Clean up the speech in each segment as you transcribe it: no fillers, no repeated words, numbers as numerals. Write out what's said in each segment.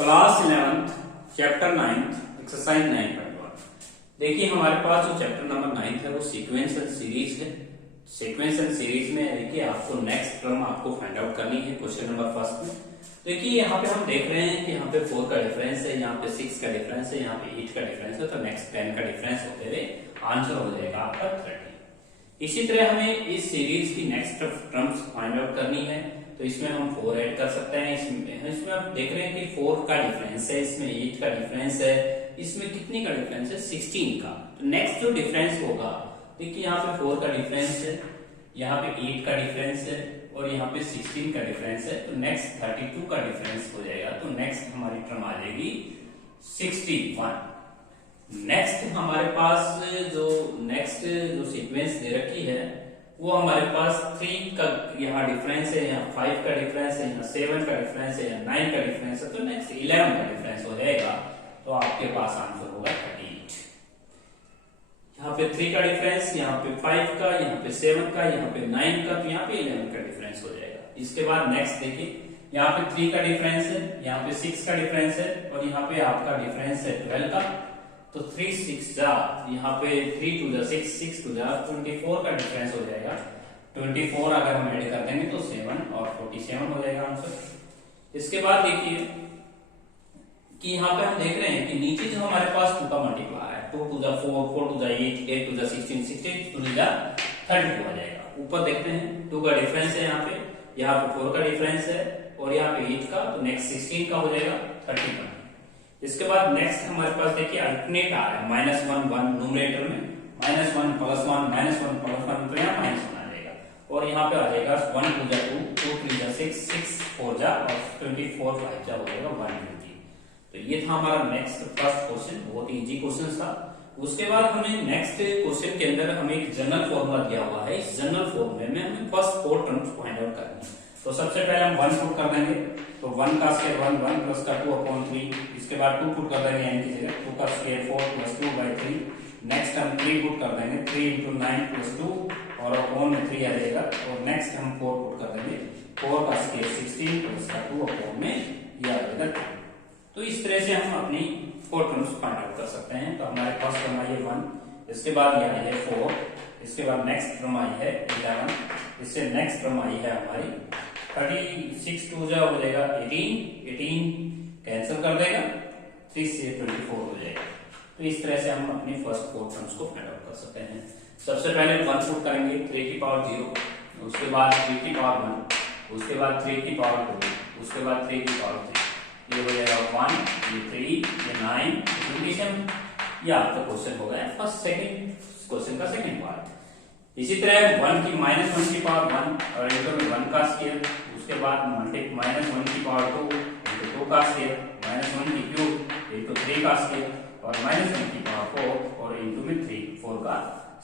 Class 11th chapter 9 exercise 9.1। देखिए हमारे पास जो चैप्टर नंबर 9 है वो सीक्वेंस एंड सीरीज है। सीक्वेंस एंड सीरीज में देखिए आपको नेक्स्ट टर्म आपको फाइंड आउट करनी है क्वेश्चन नंबर फर्स्ट में। देखिए यहाँ पे हम देख रहे हैं कि यहाँ पे 4 का डिफरेंस है, यहाँ पे 6 का डिफरेंस है, यहाँ पे 8 का डिफरेंस है, तो नेक्स्ट 10 का डिफरेंस होते हुए आंसर हो जाएगा आपका 30। इसी तरह हमें इस सीरीज की नेक्स्ट टर्म्स फाइंड आउट करनी है, तो इसमें हम 4 ऐड कर सकते हैं। इसमें आप देख रहे हैं कि 4 का डिफरेंस है, इसमें 8 का डिफरेंस है, इसमें कितने का डिफरेंस है 16 का। तो नेक्स्ट जो डिफरेंस होगा, देखिए यहाँ पे 4 का डिफरेंस है, यहाँ पे 8 का डिफरेंस है और यहाँ पे 16 का डिफरेंस है, तो नेक्स्ट 32 का डिफरेंस हो जाएगा। तो नेक्स्ट हमारी टर्म आ जाएगी 61। नेक्स्ट हमारे पास जो सीक्वेंस दे रखी है वो हमारे पास 3 का यहाँ डिफरेंस है, यहाँ 5 का डिफरेंस है, यहाँ 7 का डिफरेंस है, यहाँ 9 का डिफरेंस है, तो नेक्स्ट 11 का डिफरेंस हो जाएगा। तो आपके पास आंसर होगा 38। यहाँ पे 3 का डिफरेंस, यहाँ पे 5 का, यहाँ पे 7 का, यहाँ पे 9 का, तो यहाँ पे 11 का डिफरेंस हो जाएगा। इसके बाद नेक्स्ट देखिए, यहाँ पे 3 का डिफरेंस है, यहाँ पे 6 का डिफरेंस है और यहाँ पे आपका डिफरेंस है 12 का। तो 3 6 जा, यहाँ पे 3 2 जा 6, 6 2 जा 24 का डिफरेंस हो जाएगा। 24 अगर हम ऐड कर देंगे तो 7 और 47 हो जाएगा आंसर। इसके बाद देखिए कि यहाँ पे हम देख रहे हैं कि नीचे जो हमारे पास 2 का मल्टीप्लाई है, 2 2 जा 4, 4 2 जा 8, 8 2 जा 16, 16 2 जा 32 हो जाएगा। ऊपर देखते हैं 2 का डिफरेंस है, यहाँ पे 4 का डिफरेंस है और यहाँ पे 8 का, तो नेक्स्ट 16 का हो जाएगा 31। इसके बाद नेक्स्ट हमारे पास देखिए अल्टरनेट आ रहा है -1 1 न्यूमरेटर में, -1 +1 -1 +1, तो यहाँ -1 आ जाएगा और यहाँ पे आ जाएगा 1 2 जा 2, 2 3 जा 6, 6 4 जा और 24 5 जा हो जाएगा 120। तो ये था हमारा नेक्स्ट फर्स्ट क्वेश्चन, बहुत इजी क्वेश्चन था। उसके बाद हमें नेक्स्ट क्वेश्चन के अंदर हमें एक जनरल फॉर्मूला दिया हुआ है। इस जनरल फॉर्मूले में हमें फर्स्ट 4 टर्म्स फाइंड आउट करनी है। तो सबसे पहले हम 1 पुट कर देंगे, तो 1 का स्क्वायर 1 1 प्लस का 2/3। इसके बाद 2 पुट कर देंगे n की जगह, 2 का स्क्वायर 4 प्लस 2/3। नेक्स्ट हम 3 पुट कर देंगे, 3 × 9 प्लस 2 और अपॉन में 3 आ जाएगा। और नेक्स्ट हम 4 पुट कर देंगे, 4 का स्क्वायर 16 प्लस का 2 अपॉन में ये आ जाएगा। तो इस तरह से हम अपनी 4 टर्म्स फाइंड आउट कर सकते हैं। तो हमारे पास टर्म आई है 1, इसके बाद ये आई है 4, इसके बाद नेक्स्ट टर्म आई है 11, इससे नेक्स्ट टर्म आई है हमारी 36 2 जा हो जाएगा 18, 18 कैंसिल कर देगा, 3 से 24 हो जाएगा। तो इस तरह से हम अपनी फर्स्ट 4 टर्म्स को फाइंड आउट कर सकते हैं। सबसे पहले 1 पुट करेंगे, 3 की पावर 0, उसके बाद 3 की पावर 1, उसके बाद 3 की पावर 2, उसके बाद 3 की पावर 3, ये हो जाएगा 1, ये 3, ये 9, 27। ये आपका क्वेश्चन हो गया फर्स्ट सेकंड क्वेश्चन का सेकंड पार्ट। इसी तरह 1 की -1 की पावर 1 और इंटू में 1 का स्क्वायर, उसके बाद -1 की पावर 2 इंटू 2 का स्क्वायर, -1 की क्यूब इंटू 3 का स्क्वायर और -1 की पावर 4 और इंटू में 4 का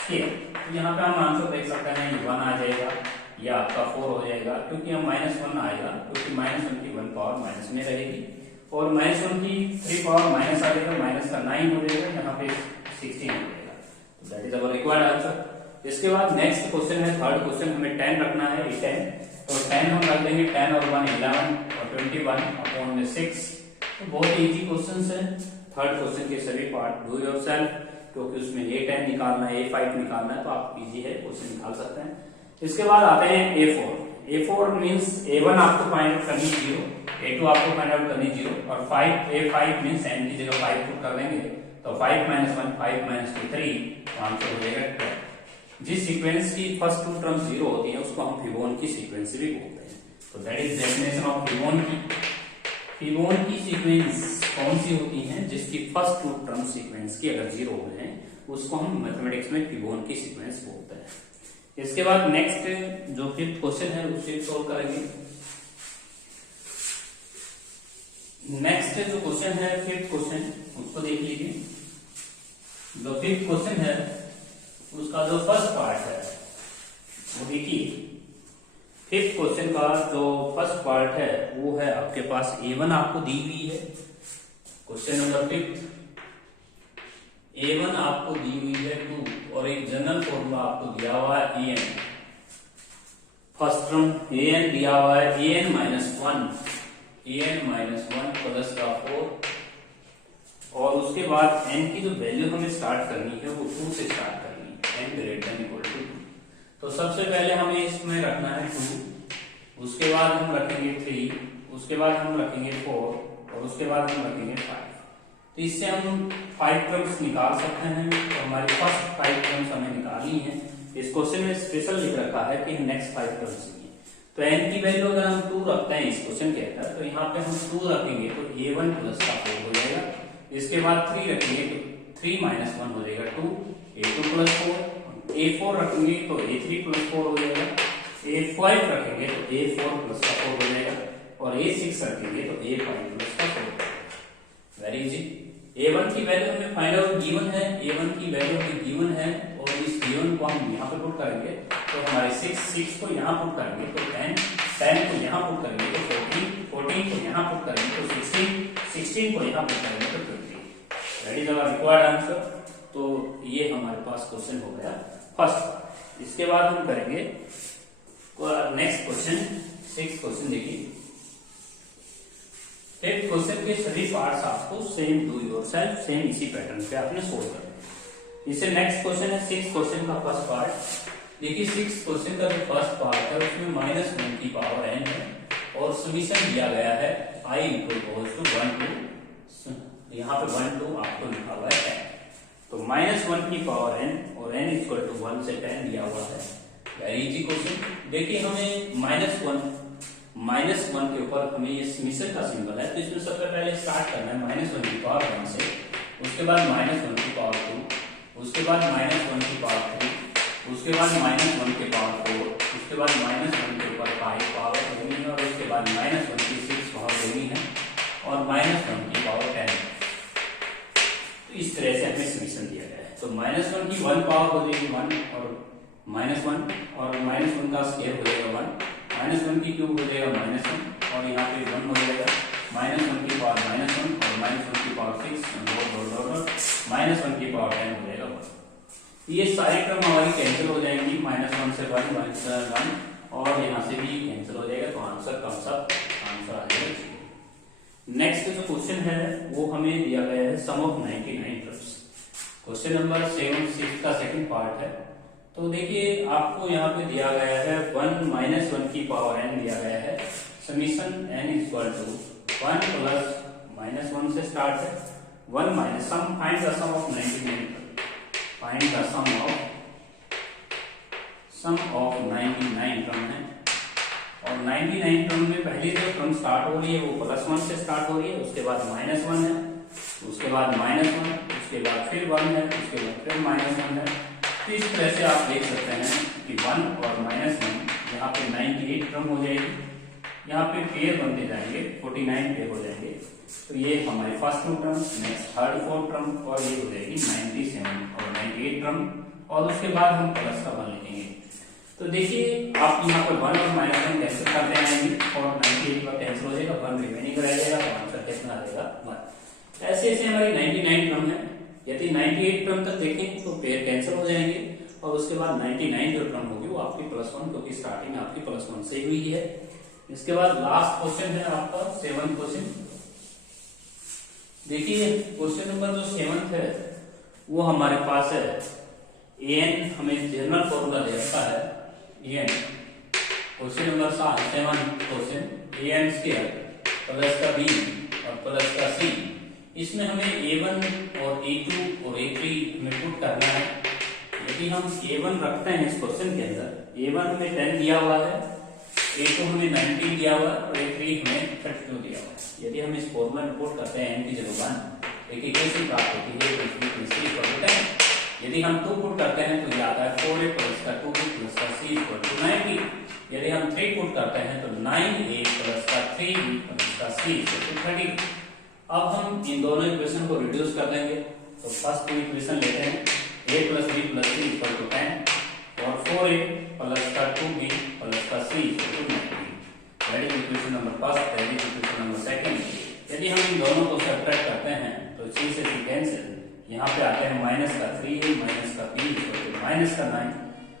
स्क्वायर। तो यहाँ पे हम आंसर देख सकते हैं, ये 1 आ जाएगा, ये आपका 4 हो जाएगा, क्योंकि हम -1 आएगा, क्योंकि -1 की 1 पावर माइनस में रहेगी और -1 की 3 पावर माइनस आ जाएगा, माइनस का 9 हो जाएगा, यहाँ पे 16 हो जाएगा। तो that is our required answer. इसके बाद नेक्स्ट क्वेश्चन है थर्ड क्वेश्चन, हमें 10 रखना है, 10, तो 10 हम रख देंगे, 10 और 1 11 और 21 अपॉन में 6। तो बहुत इजी क्वेश्चंस है। थर्ड क्वेश्चन के सभी पार्ट डू योरसेल्फ, क्योंकि उसमें A10 निकालना है, A5 निकालना है, तो आप इजी है क्वेश्चन निकाल सकते हैं। इसके बाद आते हैं A4। A4 मींस A1 आपको फाइंड आउट करनी 0, A2 आपको फाइंड आउट करनी 0 और A5 मींस n की जगह 5 पुट कर देंगे, तो 5 - 1 5 - 2 3, तो आंसर हो जाएगा 12। जिस सीक्वेंस की फर्स्ट 2 टर्म्स 0 होती हैं उसको हम फिबोनाची सीक्वेंस भी बोलते हैं। तो that is definition of Fibonacci. Fibonacci sequence कौन सी होती हैं? जिसकी फर्स्ट 2 टर्म सीक्वेंस की अगर 0 है उसको हम मैथमेटिक्स में फिबोनाची सीक्वेंस बोलते हैं। इसके बाद नेक्स्ट जो 5th क्वेश्चन है उसे सोल्व करेंगे। नेक्स्ट जो क्वेश्चन है 5th क्वेश्चन, उसको देख लीजिए। जो 5th क्वेश्चन है उसका जो फर्स्ट पार्ट है वो देखिए। 5th क्वेश्चन का जो फर्स्ट पार्ट है वो है आपके पास A1 आपको दी हुई है। क्वेश्चन नंबर 5 A1 आपको दी हुई है 2 और एक जनरल फॉर्मूला आपको दिया हुआ है an। फर्स्ट टर्म an दिया हुआ है an -1 an माइनस 1 प्लस का 4, और उसके बाद n की जो वैल्यू हमें स्टार्ट करनी है वो 2 से स्टार्ट करनी है, n greater than equal to 2। तो सबसे पहले हमें इसमें रखना है 2, उसके बाद हम रखेंगे 3, उसके बाद हम रखेंगे 4, और उसके बाद हम रखेंगे 5। तो इससे हम 5 टर्म्स निकाल सकते हैं। तो हमारी फर्स्ट 5 टर्म्स हमें निकालनी है। इस क्वेश्चन में स्पेशल लिख रखा है कि नेक्स्ट 5 टर्म्स चाहिए। तो n की वैल्यू अगर हम 2 रखते हैं इस क्वेश्चन के अंदर, तो यहाँ पे हम 2 रखेंगे तो a1 प्लस का 4 हो जाएगा। इसके बाद 3 रखेंगे तो 3 माइनस 1 हो जाएगा 2, a2 प्लस 4, a4 रखेंगे तो a3 प्लस 4 हो जाएगा, a5 रखेंगे तो a4 प्लस का 4 हो जाएगा, और a6 रखेंगे तो a5 प्लस का 4। Very easy. a1 की वैल्यू हमें फाइंड आउट गिवन है, a1 की वैल्यू हमें गिवन है, और इस गिवन को हम यहाँ पे पुट करेंगे तो हमारे 6 को यहाँ पुट करेंगे तो 10 को यहाँ पुट करेंगे तो 14 को यहाँ पुट करेंगे तो 16 को यहाँ पुट करेंगे तो 20। That is our required answer. तो ये हमारे पास क्वेश्चन हो गया फर्स्ट। इसके बाद हम करेंगे नेक्स्ट क्वेश्चन, 6th क्वेश्चन। देखिए 5th क्वेश्चन के सभी पार्ट्स आपको सेम डू योरसेल्फ, सेम इसी पैटर्न पे आपने सोल्व करना है। इससे नेक्स्ट क्वेश्चन है 6th क्वेश्चन का फर्स्ट पार्ट। देखिए 6th क्वेश्चन का जो फर्स्ट पार्ट है उसमें -1 की पावर n है, और समीशन दिया गया है I इक्वल टू 1 to, यहाँ पे 1 to आपको लिखा हुआ है 10। तो -1 की पावर n और n इक्वल टू 1 से 10 दिया हुआ है। Very easy question. देखिए हमें -1 के ऊपर हमें ये समीशन का सिंबल है, तो इसमें सबसे पहले स्टार्ट करना है -1 की पावर 1 से, उसके बाद -1 की पावर 2, उसके बाद -1 की पावर 3, उसके बाद -1 के पावर 4, उसके बाद -1 के ऊपर 5 पावर देनी है, और उसके बाद -1 की 6 पावर देनी है, और -1 की पावर 10। तो इस तरह से हमें समीशन दिया गया है। तो -1 की 1 पावर हो जाएगी 1, और -1, और -1 का स्क्वायर हो जाएगा 1, -1 की क्यूब हो जाएगा -1, और यहाँ पे 1 हो जाएगा, -1 की पावर -1, और -1 की पावर 6, -1 की पावर 10 हो जाएगा 1। ये सारी टर्म हमारी कैंसिल हो जाएंगी, -1 से 1, 1 से 1, और यहाँ से भी कैंसिल हो जाएगा। तो आंसर कम्स अप, आंसर आ जाएगा। नेक्स्ट जो क्वेश्चन है वो हमें दिया गया है सम ऑफ 99 टर्म्स। क्वेश्चन नंबर 6 का सेकंड पार्ट है। तो देखिए आपको यहाँ पे दिया गया है 1 की पावर n दिया गया है, summation n equal to 1 plus -1 से स्टार्ट है, 1 minus sum, find the sum of 99, find the sum of 99 term है। और 99 टर्म में पहली जो टर्म स्टार्ट हो रही है वो +1 से स्टार्ट हो रही है, उसके बाद -1 है, उसके बाद -1, उसके बाद फिर 1 है, उसके बाद फिर -1 है। तो इस तरह से आप देख सकते हैं कि 1 और -1 यहाँ पे 98 टर्म हो जाएगी, यहाँ पे पेयर बनते जाएंगे, 49 पेयर हो जाएंगे। तो ये हमारी first term, next third, fourth term, और ये हो जाएगी 97 और 98 टर्म, और उसके बाद हम प्लस का 1 लिखेंगे। तो देखिए आप यहाँ पर 1 और -1 कैंसिल करते आएंगे, और 98 का कैंसिल हो जाएगा, 1 रिमेनिंग रह जाएगा, तो आंसर कितना आ जाएगा 1। ऐसे ऐसे हमारी 99 टर्म है। यदि 98 टर्म तक देखें तो पेयर कैंसिल हो जाएंगे, और उसके बाद 99 जो टर्म होगी वो आपकी +1, क्योंकि स्टार्टिंग आपकी +1 से हुई है। इसके बाद लास्ट क्वेश्चन है आपका 7th क्वेश्चन। देखिए क्वेश्चन नंबर जो 7th है वो हमारे पास है an, हमें जनरल फॉर्मूला दे रखा है an। Question number 7 question an square plus का b और प्लस का c, इसमें हमें a1 और a2 और a3 हमें पुट करना है। यदि हम a1 रखते हैं इस क्वेश्चन के अंदर, a1 हमें 10 दिया हुआ है, a2 हमें 19 दिया हुआ है, और a3 हमें 32 दिया हुआ है। यदि हम इस फॉर्मूला में पुट करते हैं n की जगह 1, एक इक्वेशन प्राप्त होती है। यदि हम 2 पुट करते हैं तो ये आता है 4a प्लस का 2b प्लस का c इक्वल टू 90। यदि हम 3 पुट करते हैं तो 9a प्लस का 3b प्लस का c इक्वल टू 30। अब हम इन दोनों इक्वेशन को रिड्यूस कर देंगे। तो फर्स्ट इक्वेशन लेते हैं, a plus b plus c equal to 10, और 4a प्लस का 2b प्लस का c equal to 90। That is equation number first, that is equation number second. यदि हम इन दोनों को सब्ट्रैक्ट करते हैं तो c से c कैंसिल, यहाँ पे आते हैं -3a माइनस का b इक्वल टू -9।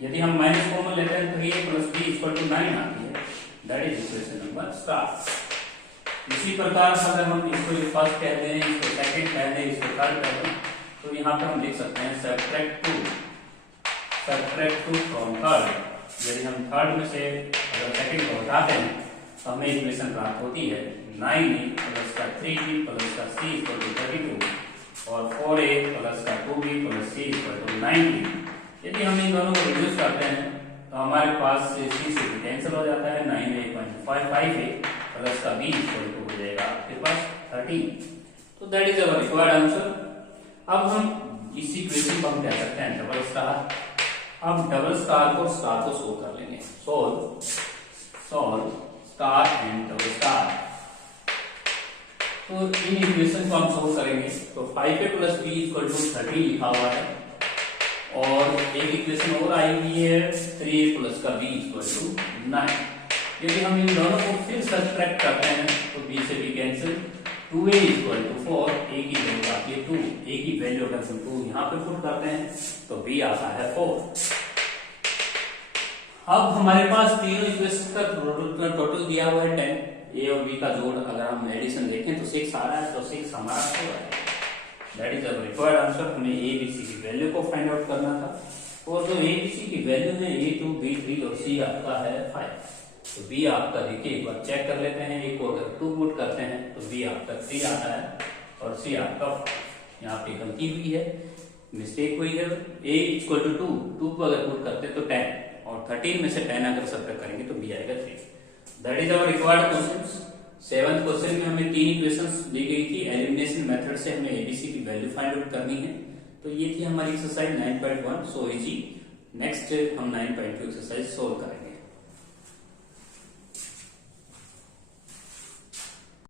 यदि हम माइनस कॉमन लेते हैं तो 3a plus b equal to 9 आती है। That is equation number star. इसी प्रकार अगर हम इसको फर्स्ट कह दें, इसको सेकंड कह दें, इसको थर्ड कह दें, तो यहाँ पे हम लिख सकते हैं सब्ट्रैक्ट टू फ्रॉम थर्ड। यदि हम थर्ड में से अगर सेकंड को हटाते हैं तो हमें इक्वेशन प्राप्त होती है 9a प्लस का 3b प्लस का c इक्वल टू 32 और 4a प्लस का 2b plus c equal to 90। यदि हम इन दोनों को रिड्यूस करते हैं तो हमारे पास c से भी कैंसिल हो जाता है। 9a प्लस का b इक्वल टू हो जाएगा आपके पास 13। तो that is our required answer. अब हम इस इक्वेशन को हम कह सकते हैं डबल स्टार। अब डबल स्टार को सोल्व कर लेंगे। Solve star and double star. तो इन इक्वेशन को हम सोल्व करेंगे तो 5a plus b equal to 13 लिखा हुआ है और एक इक्वेशन और आई हुई है 3a प्लस का b इक्वल टू 9। यदि हम इन दोनों को फिर सब्ट्रैक्ट करते हैं तो b से b cancel, 2a equal to 4, a की वैल्यू आती है 2, a की वैल्यू अगर हम 2 यहाँ पे पुट करते हैं तो b आता है 4। अब हमारे पास तीनों इक्वेशन का टोटल दिया हुआ है 10। a और b का जोड़ अगर हम एडिशन देखें तो 6 आ रहा है, तो 6 हमारा 4 है। That is our required answer. हमें a b c की वैल्यू को फाइंड आउट करना था और जो a b c की वैल्यू है a2 b3 और c आपका है 5। तो b आपका देखिए एक बार चेक कर लेते हैं। a को अगर 2 पुट करते हैं तो b आपका 3 आता है और c आपका, यहाँ पे गलती हुई है, मिस्टेक हुई है। a इक्वल टू 2 को अगर पुट करते हैं तो 10 और 13 में से 10 अगर सब्ट्रैक्ट करेंगे तो b आएगा 3। That is our required questions. 7th question में हमें 3 इक्वेशंस दी गई थी। एलिमिनेशन मेथड से हमें एबीसी की वैल्यू फाइंड आउट करनी है। तो ये थी हमारी एक्सरसाइज 9.1 सो इजी। नेक्स्ट हम 9.2 एक्सरसाइज सोल्व करेंगे।